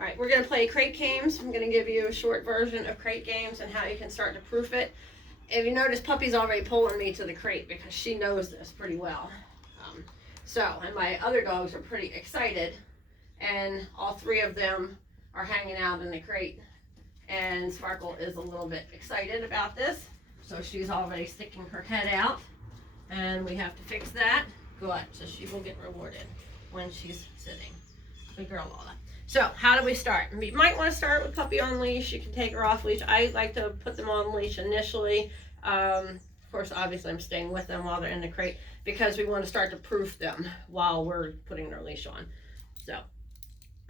All right, we're going to play crate games. I'm going to give you a short version of crate games and how you can start to proof it. If you notice, Puppy's already pulling me to the crate because she knows this pretty well. And my other dogs are pretty excited, and all three of them are hanging out in the crate. And Sparkle is a little bit excited about this, so she's already sticking her head out, and we have to fix that. Good, so she will get rewarded when she's sitting. Good girl, Lola. So how do we start? You might want to start with Puppy on leash. You can take her off leash. I like to put them on leash initially. Of course, obviously I'm staying with them while they're in the crate because we want to start to proof them while we're putting their leash on. So,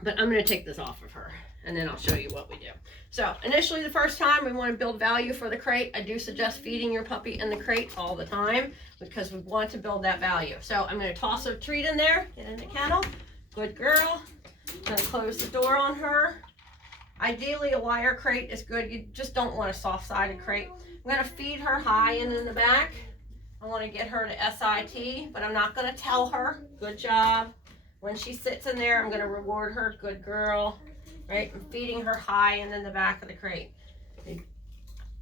but I'm going to take this off of her and then I'll show you what we do. So initially, the first time we want to build value for the crate. I do suggest feeding your puppy in the crate all the time because we want to build that value. So I'm going to toss a treat in there, get in the kennel. Good girl. I'm going to close the door on her. Ideally, a wire crate is good. You just don't want a soft-sided crate. I'm going to feed her high and in the back. I want to get her to SIT, but I'm not going to tell her. Good job. When she sits in there, I'm going to reward her. Good girl. Right? I'm feeding her high and in the back of the crate.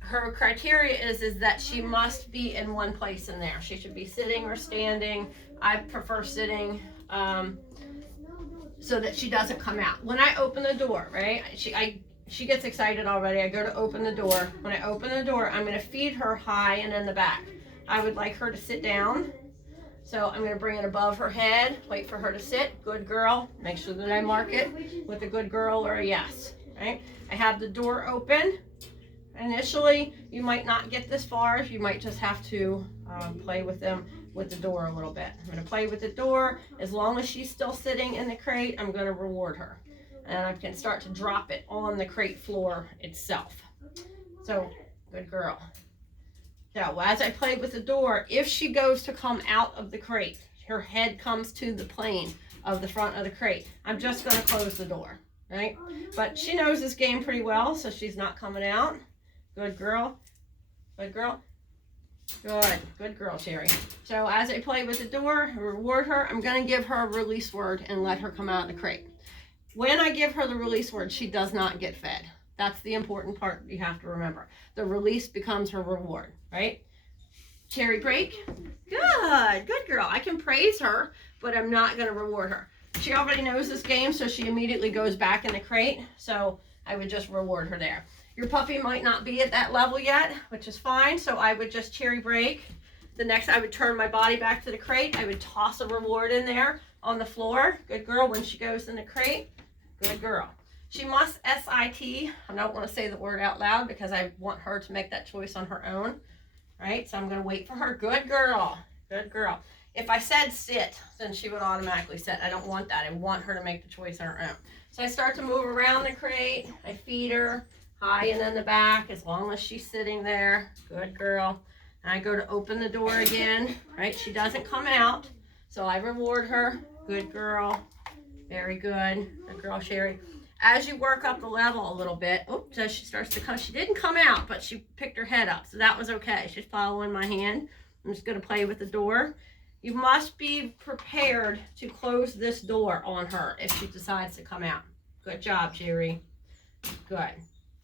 Her criteria is that she must be in one place in there. She should be sitting or standing. I prefer sitting. So that she doesn't come out. When I open the door, right, she gets excited already. I go to open the door. When I open the door, I'm going to feed her high and in the back. I would like her to sit down. So I'm going to bring it above her head, wait for her to sit. Good girl. Make sure that I mark it with a good girl or a yes, right? I have the door open. Initially, you might not get this far. You might just have to play with them with the door a little bit. I'm going to play with the door. As long as she's still sitting in the crate, I'm going to reward her. And I can start to drop it on the crate floor itself. So, good girl. So, as I play with the door, if she goes to come out of the crate, her head comes to the plane of the front of the crate, I'm just going to close the door, right? But she knows this game pretty well, so she's not coming out. Good girl. Good girl. Good girl, Cherry. So as I play with the door, reward her, I'm going to give her a release word and let her come out of the crate. When I give her the release word, she does not get fed. That's the important part you have to remember. The release becomes her reward, right? Cherry break. Good girl. I can praise her, but I'm not going to reward her. She already knows this game, so she immediately goes back in the crate. So I would just reward her there. Your puppy might not be at that level yet, which is fine. So I would just cherry break. The next, I would turn my body back to the crate. I would toss a reward in there on the floor. Good girl. When she goes in the crate, good girl. She must SIT. I don't want to say the word out loud because I want her to make that choice on her own. Right? So I'm going to wait for her. Good girl. Good girl. If I said sit, then she would automatically sit. I don't want that. I want her to make the choice on her own. So I start to move around the crate. I feed her high and in the back as long as she's sitting there. Good girl. And I go to open the door again. Right? She doesn't come out. So I reward her. Good girl. Very good. Good girl, Sherry. As you work up the level a little bit, as she starts to come, she didn't come out, but she picked her head up. So that was okay. She's following my hand. I'm just going to play with the door. You must be prepared to close this door on her if she decides to come out. Good job, Cherry. Good.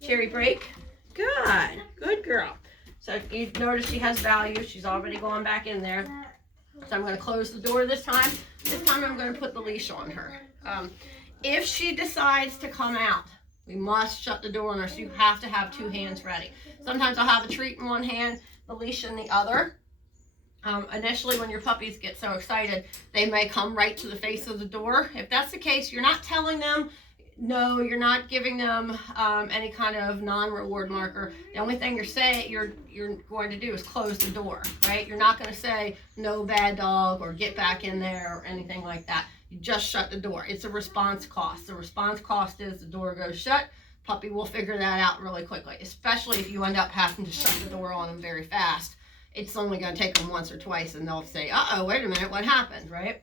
Cherry break. Good. Good girl. So you notice she has value. She's already gone back in there. So I'm going to close the door this time. This time I'm going to put the leash on her. If she decides to come out, we must shut the door on her. So you have to have two hands ready. Sometimes I'll have a treat in one hand, the leash in the other. Initially, when your puppies get so excited, they may come right to the face of the door. If that's the case, you're not telling them, no, you're not giving them any kind of non-reward marker. The only thing you're going to do is close the door, right? You're not going to say, no, bad dog, or get back in there, or anything like that. You just shut the door. It's a response cost. The response cost is the door goes shut. Puppy will figure that out really quickly, especially if you end up having to shut the door on them very fast. It's only going to take them once or twice, and they'll say, uh-oh, wait a minute, what happened, right?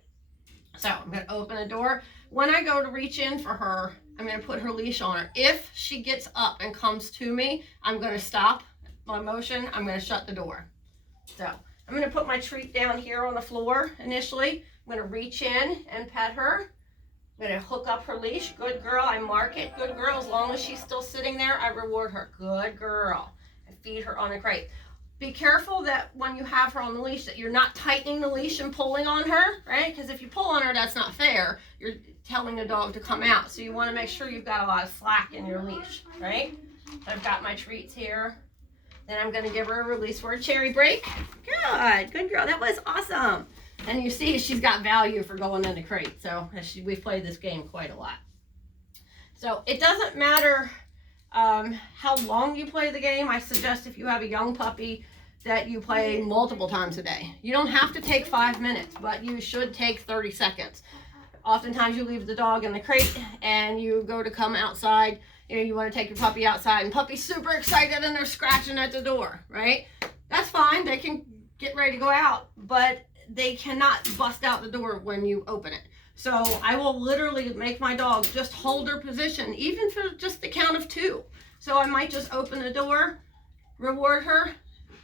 So I'm going to open the door. When I go to reach in for her, I'm going to put her leash on her. If she gets up and comes to me, I'm going to stop my motion. I'm going to shut the door. So I'm going to put my treat down here on the floor initially. I'm going to reach in and pet her. I'm gonna hook up her leash. Good girl. I mark it. Good girl. As long as she's still sitting there, I reward her. Good girl. I feed her on the crate. Be careful that when you have her on the leash that you're not tightening the leash and pulling on her, right? Because if you pull on her, that's not fair. You're telling the dog to come out. So you want to make sure you've got a lot of slack in your leash, right? I've got my treats here. Then I'm going to give her a release word. Cherry break. Good girl. That was awesome. And you see she's got value for going in the crate. So we've played this game quite a lot. So it doesn't matter how long you play the game. I suggest if you have a young puppy that you play multiple times a day. You don't have to take 5 minutes, but you should take 30 seconds. Oftentimes you leave the dog in the crate and you go to come outside. You know, you want to take your puppy outside and puppy's super excited and they're scratching at the door, right? That's fine. They can get ready to go out, but they cannot bust out the door when you open it. So I will literally make my dog just hold her position, even for just the count of 2. So I might just open the door, reward her,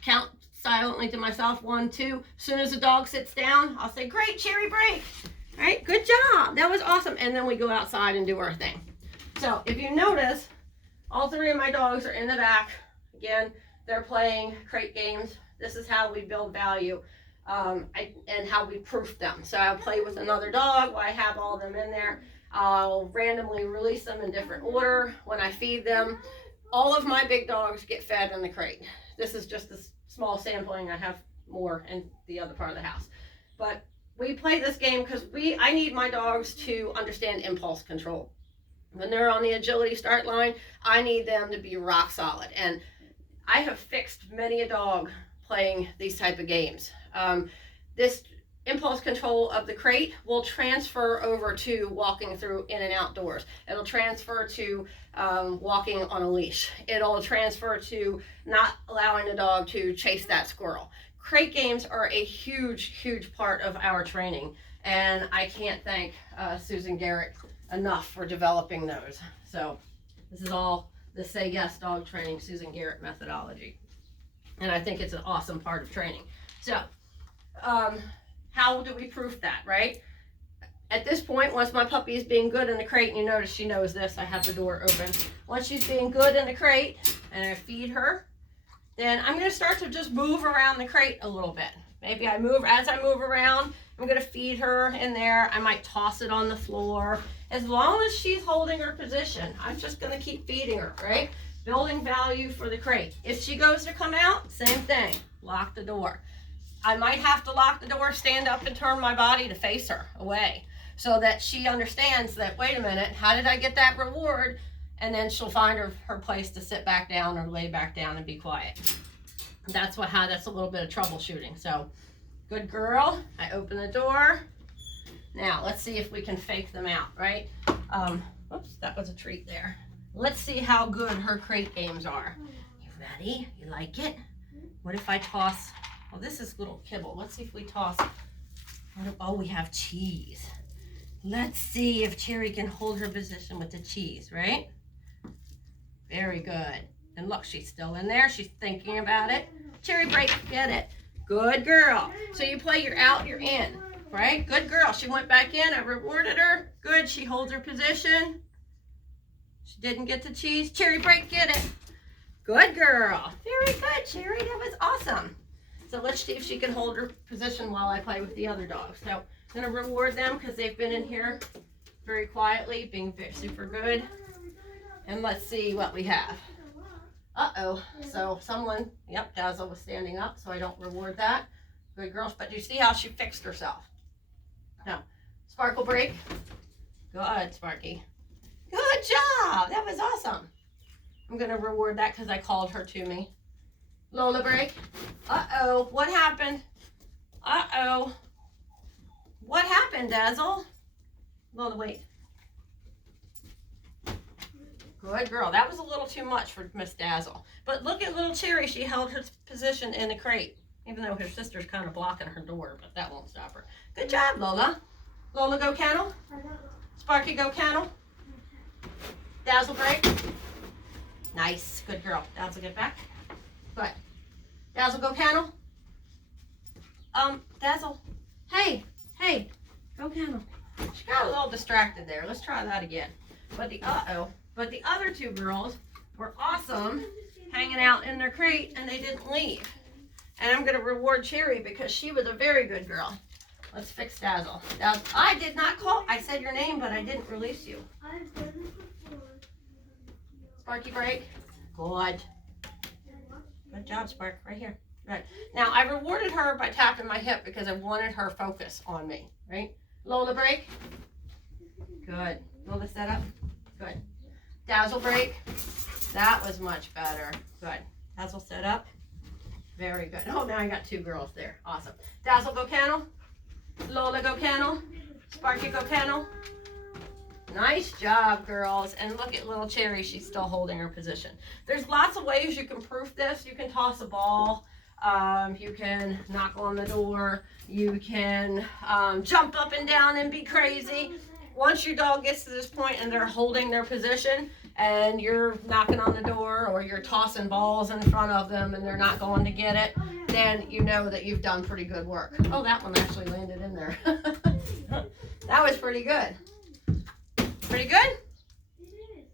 count silently to myself, 1, 2. As soon as the dog sits down, I'll say, great, cherry break. All right, good job. That was awesome. And then we go outside and do our thing. So if you notice, all 3 of my dogs are in the back. Again, they're playing crate games. This is how we build value. And how we proof them. So I'll play with another dog while I have all of them in there. I'll randomly release them in different order when I feed them. All of my big dogs get fed in the crate. This is just a small sampling. I have more in the other part of the house. But we play this game because I need my dogs to understand impulse control. When they're on the agility start line, I need them to be rock solid. And I have fixed many a dog playing these type of games. This impulse control of the crate will transfer over to walking through in and outdoors. It'll transfer to walking on a leash. It'll transfer to not allowing the dog to chase that squirrel. Crate games are a huge, huge part of our training, and I can't thank Susan Garrett enough for developing those. So this is all the Say Yes dog training Susan Garrett methodology, and I think it's an awesome part of training. So how do we proof that, right? At this point, once my puppy is being good in the crate, and you notice she knows this, I have the door open. Once she's being good in the crate and I feed her, then I'm going to start to just move around the crate a little bit. Maybe as I move around, I'm going to feed her in there. I might toss it on the floor. As long as she's holding her position, I'm just going to keep feeding her, right? Building value for the crate. If she goes to come out, same thing, lock the door. I might have to lock the door, stand up and turn my body to face her away so that she understands that, wait a minute, how did I get that reward? And then she'll find her place to sit back down or lay back down and be quiet. That's a little bit of troubleshooting. So good girl. I open the door. Now let's see if we can fake them out, right? Whoops, that was a treat there. Let's see how good her crate games are. You ready? You like it? What if I toss... Well, this is little kibble. Let's see if we toss. Oh, we have cheese. Let's see if Cherry can hold her position with the cheese, right? Very good. And look, she's still in there. She's thinking about it. Cherry break, get it. Good girl. So you play, you're out, you're in, right? Good girl. She went back in. I rewarded her. Good. She holds her position. She didn't get the cheese. Cherry break, get it. Good girl. Very good, Cherry. That was awesome. So let's see if she can hold her position while I play with the other dogs. So I'm going to reward them because they've been in here very quietly, being super good. And let's see what we have. Uh-oh. So someone, yep, Dazzle was standing up, so I don't reward that. Good girls. But you see how she fixed herself. Now, Sparkle break. Good, Sparky. Good job. That was awesome. I'm going to reward that because I called her to me. Lola break. Uh-oh. What happened? Uh-oh. What happened, Dazzle? Lola, wait. Good girl. That was a little too much for Miss Dazzle. But look at little Cherry. She held her position in the crate, even though her sister's kind of blocking her door, but that won't stop her. Good job, Lola. Lola, go kennel. Sparky, go kennel. Dazzle break. Nice. Good girl. Dazzle, get back. Good. Dazzle, go kennel. Dazzle. Hey, go kennel. She got a little distracted there. Let's try that again. But the other two girls were awesome hanging out in their crate and they didn't leave. And I'm gonna reward Cherry because she was a very good girl. Let's fix Dazzle. I did not call, I said your name, but I didn't release you. Sparky break. Good. Good job, Spark. Right here. Right. Now, I rewarded her by tapping my hip because I wanted her focus on me. Right? Lola break. Good. Lola set up. Good. Dazzle break. That was much better. Good. Dazzle set up. Very good. Oh, now I got two girls there. Awesome. Dazzle go kennel. Lola go kennel. Sparky go kennel. Nice job, girls. And look at little Cherry. She's still holding her position. There's lots of ways you can proof this. You can toss a ball. You can knock on the door. You can jump up and down and be crazy. Once your dog gets to this point and they're holding their position and you're knocking on the door or you're tossing balls in front of them and they're not going to get it, then you know that you've done pretty good work. Oh, that one actually landed in there. That was pretty good. Pretty good?